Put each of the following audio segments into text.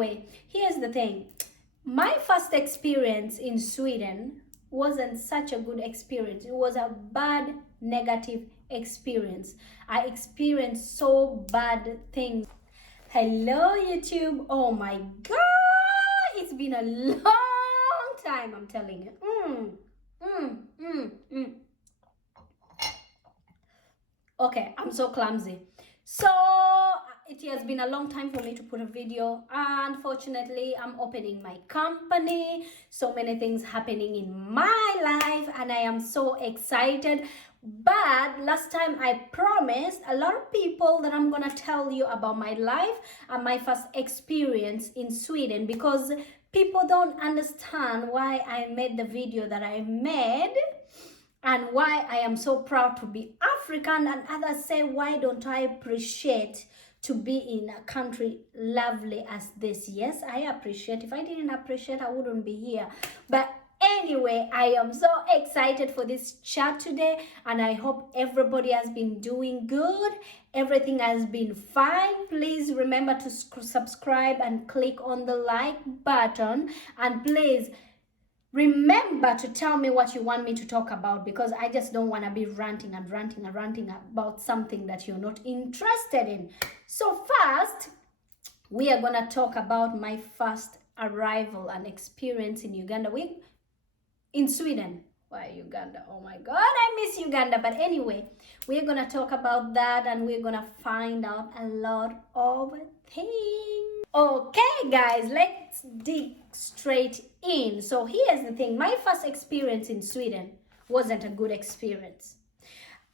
anyway, here's the thing. My first experience in Sweden wasn't such a good experience. It was a bad, negative experience. I experienced so bad things. Hello, YouTube. Oh my God, it's been a long time, I'm telling you. Okay, I'm so clumsy. So it has been a long time for me to put a video. Unfortunately, I'm opening my company. So many things happening in my life and I am so excited. But last time I promised a lot of people that I'm gonna tell you about my life and my first experience in Sweden, because people don't understand why I made the video that I made and why I am so proud to be African. And others say, why don't I appreciate to be in a country lovely as this? Yes, I appreciate. If I didn't appreciate, I wouldn't be here. But anyway, I am so excited for this chat today, and I hope everybody has been doing good. Everything has been fine. Please remember to subscribe and click on the like button, and please remember to tell me what you want me to talk about, because I just don't want to be ranting about something that you're not interested in. So first, we are going to talk about my first arrival and experience in Uganda. In Sweden. Why Uganda? Oh my God, I miss Uganda. But anyway, we're going to talk about that and we're going to find out a lot of things. Okay, guys, let's dig straight in. So here's the thing. My first experience in Sweden wasn't a good experience.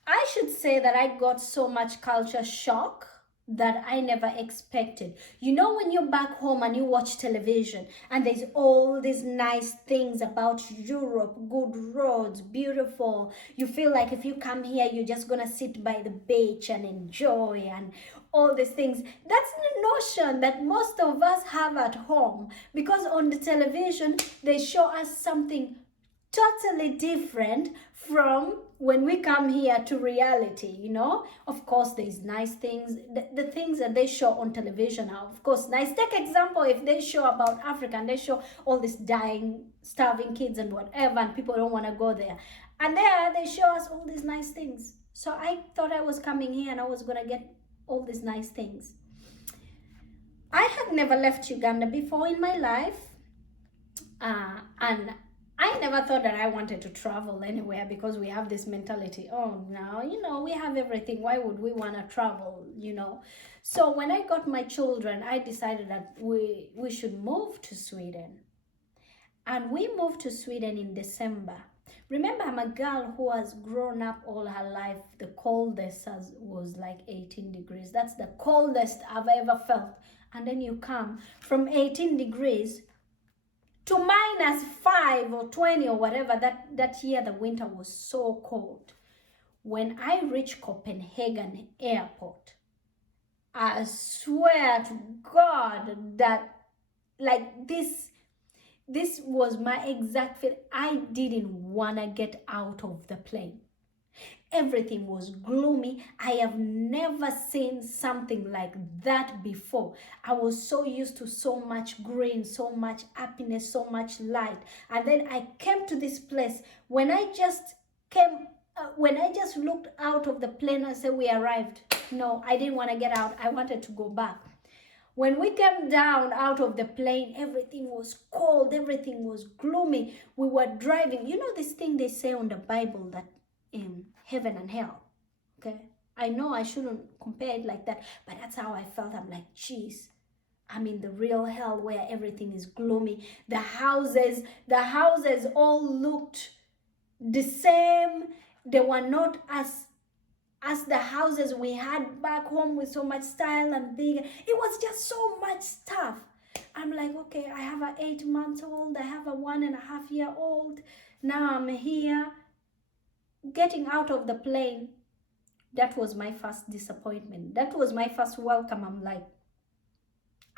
I should say that I got so much culture shock that I never expected. You know, when you're back home and you watch television and there's all these nice things about Europe, good roads, beautiful. You feel like if you come here, you're just gonna sit by the beach and enjoy and all these things. That's the notion that most of us have at home, because on the television, they show us something totally different from when we come here to reality, you know. Of course, there's nice things. The things that they show on television are, of course, nice. Take example, if they show about Africa and they show all these dying, starving kids and whatever, and people don't want to go there. And there, they show us all these nice things. So I thought I was coming here and I was going to get all these nice things. I had never left Uganda before in my life. And I never thought that I wanted to travel anywhere, because we have this mentality, oh, now, you know, we have everything. Why would we want to travel, you know? So when I got my children, I decided that we should move to Sweden. And we moved to Sweden in December. Remember, I'm a girl who has grown up all her life. The coldest was like 18 degrees. That's the coldest I've ever felt. And then you come from 18 degrees to -5 or 20 or whatever. That year the winter was so cold. When I reached Copenhagen airport, I swear to God that like this was my exact feel. I didn't want to get out of the plane. Everything was gloomy. I have never seen something like that before. I was so used to so much green, so much happiness, so much light. And then I came to this place. When I just looked out of the plane, I said, we arrived. No, I didn't want to get out. I wanted to go back. When we came down out of the plane, everything was cold. Everything was gloomy. We were driving. You know this thing they say on the Bible that in heaven and hell, okay? I know I shouldn't compare it like that, but that's how I felt. I'm like, geez, I'm in the real hell where everything is gloomy. The houses all looked the same. They were not as the houses we had back home with so much style and big. It was just so much stuff. I'm like, okay, I have an 8-month-old, I have a 1.5-year-old. Now I'm here. Getting out of the plane, that was my first disappointment. That was my first welcome. I'm like,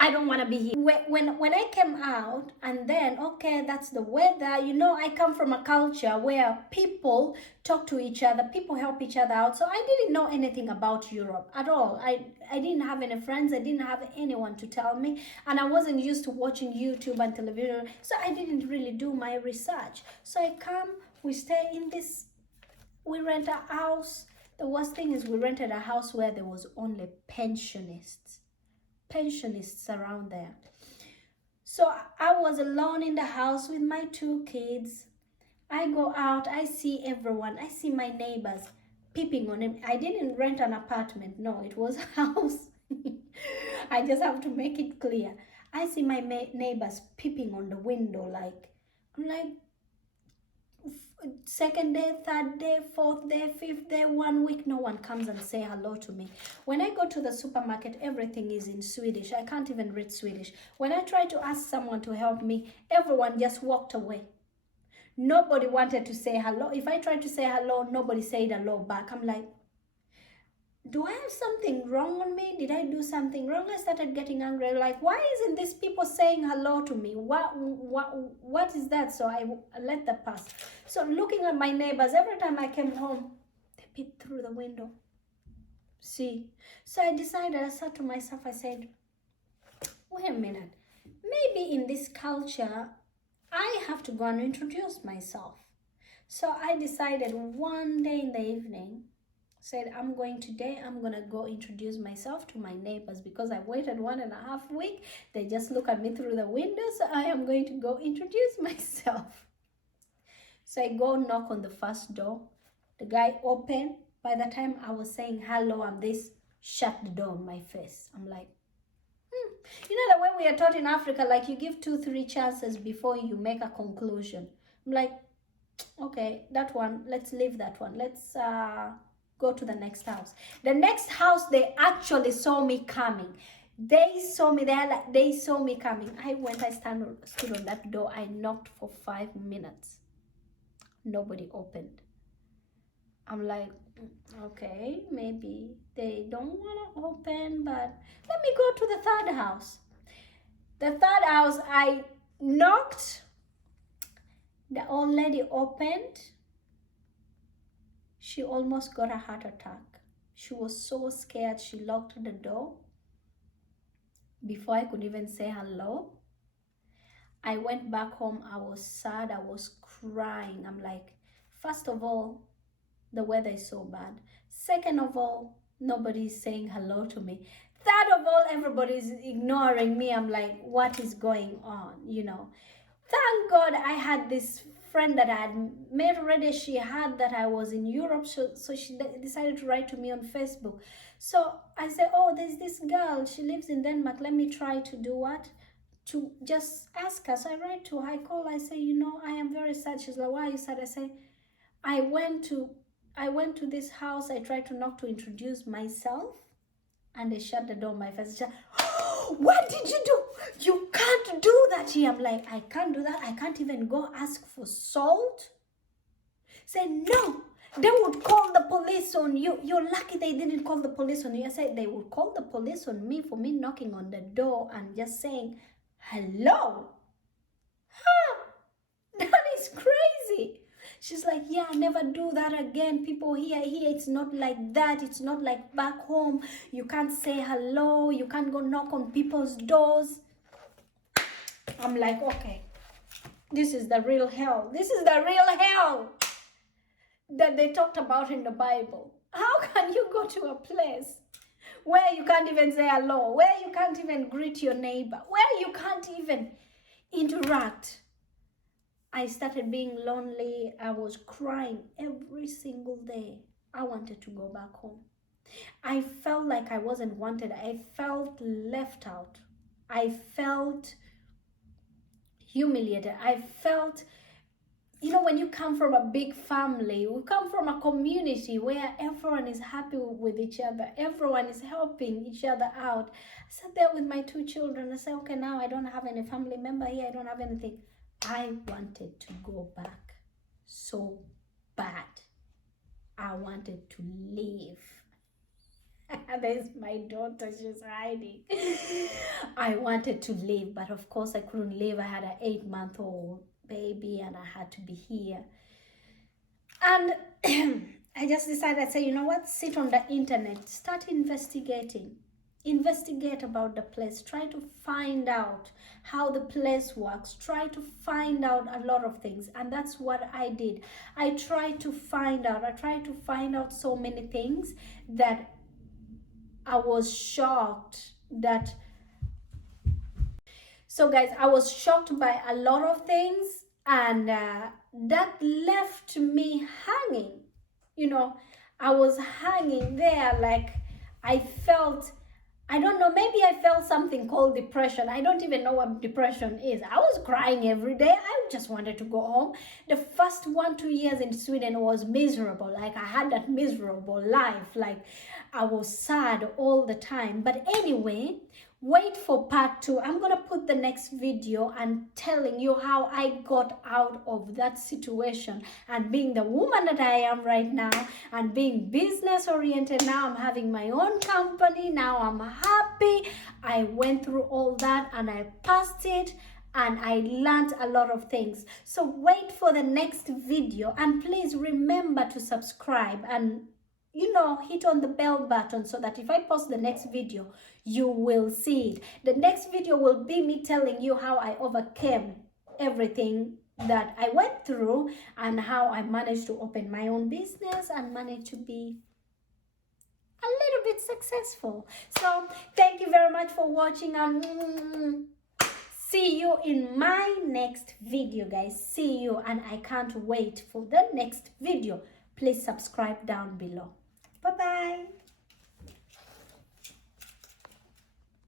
I don't want to be here. When I came out, and then, okay, that's the weather. You know, I come from a culture where people talk to each other, people help each other out. So I didn't know anything about Europe at all. I didn't have any friends. I didn't have anyone to tell me. And I wasn't used to watching YouTube and television. So I didn't really do my research. So I come, we stay in this, we rent a house. The worst thing is we rented a house where there was only pensionists around there. So I was alone in the house with my 2 kids. I go out, I see everyone, I see my neighbors peeping on him. I didn't rent an apartment, no, it was a house. I just have to make it clear. I see my neighbors peeping on the window, like, I'm like, second day, third day, fourth day, fifth day, 1 week, no one comes and say hello to me. When I go to the supermarket, everything is in Swedish. I can't even read Swedish. When I try to ask someone to help me, everyone just walked away. Nobody wanted to say hello. If I tried to say hello, nobody said hello back. I'm like, do I have something wrong on me? Did I do something wrong? I started getting angry. Like, why isn't these people saying hello to me? What is that? So I let that pass. So looking at my neighbors, every time I came home, they peeped through the window. See? So I decided, I said to myself, I said, wait a minute. Maybe in this culture, I have to go and introduce myself. So I decided one day in the evening, said, I'm going to go introduce myself to my neighbors, because I waited 1.5 weeks. They just look at me through the window. So I am going to go introduce myself. So I go knock on the first door. The guy opened. By the time I was saying hello and this, shut the door on my face. I'm like, you know the way we are taught in Africa, like you give 2-3 chances before you make a conclusion. I'm like, okay, that one, let's leave that one. Let's go to the next house. The next house, they actually saw me coming. They saw me there, they saw me coming. I went, I stood on that door. I knocked for 5 minutes. Nobody opened. I'm like, okay, maybe they don't want to open, but let me go to the third house. The third house, I knocked. The old lady opened. She almost got a heart attack. She was so scared. She locked the door before I could even say hello. I went back home. I was sad. I was crying. I'm like, first of all, the weather is so bad. Second of all, nobody is saying hello to me. Third of all, everybody is ignoring me. I'm like, what is going on? You know, thank God I had this friend that I had met already. She had that I was in Europe, so she decided to write to me on Facebook. So I said, oh, there's this girl, she lives in Denmark. Let me try to do what? To just ask her. So I write to her, I call, I say, you know, I am very sad. She's like, why are you sad? I say, I went to this house. I tried to knock to introduce myself, and they shut the door on my face. She said, oh, what did you do? You can't do that here. I'm like, I can't do that. I can't even go ask for salt. Say, no, they would call the police on you. You're lucky they didn't call the police on you. I said, they would call the police on me for me knocking on the door and just saying, hello. That is crazy. She's like, yeah, never do that again. People here, it's not like that. It's not like back home. You can't say hello. You can't go knock on people's doors. I'm like, okay, this is the real hell. This is the real hell that they talked about in the Bible. How can you go to a place where you can't even say hello, where you can't even greet your neighbor, where you can't even interact? I started being lonely. I was crying every single day. I wanted to go back home. I felt like I wasn't wanted. I felt left out. I felt humiliated. I felt, you know, when you come from a big family, we come from a community where everyone is happy with each other. Everyone is helping each other out. I sat there with my 2 children. I said, okay, now I don't have any family member here. I don't have anything. I wanted to go back so bad. I wanted to leave. There's my daughter, she's hiding. I wanted to leave, but of course I couldn't leave. I had an 8-month-old baby and I had to be here. And I just decided, I say, you know what, sit on the internet, start investigating. Investigate about the place, try to find out how the place works, try to find out a lot of things. And that's what I did. I tried to find out so many things that I was shocked that, so guys, I was shocked by a lot of things, and that left me hanging. You know, I was hanging there, like I felt, I don't know, maybe I felt something called depression. I don't even know what depression is. I was crying every day. I just wanted to go home. The first 1-2 years in Sweden was miserable. Like I had that miserable life. Like I was sad all the time. But anyway, wait for part 2. I'm gonna put the next video and telling you how I got out of that situation and being the woman that I am right now and being business oriented. Now I'm having my own company. Now I'm happy. I went through all that and I passed it, and I learned a lot of things. So wait for the next video, and please remember to subscribe and, you know, hit on the bell button so that if I post the next video, you will see it. The next video will be me telling you how I overcame everything that I went through and how I managed to open my own business and managed to be a little bit successful. So thank you very much for watching, and see you in my next video, guys. See you, and I can't wait for the next video. Please subscribe down below. Bye-bye.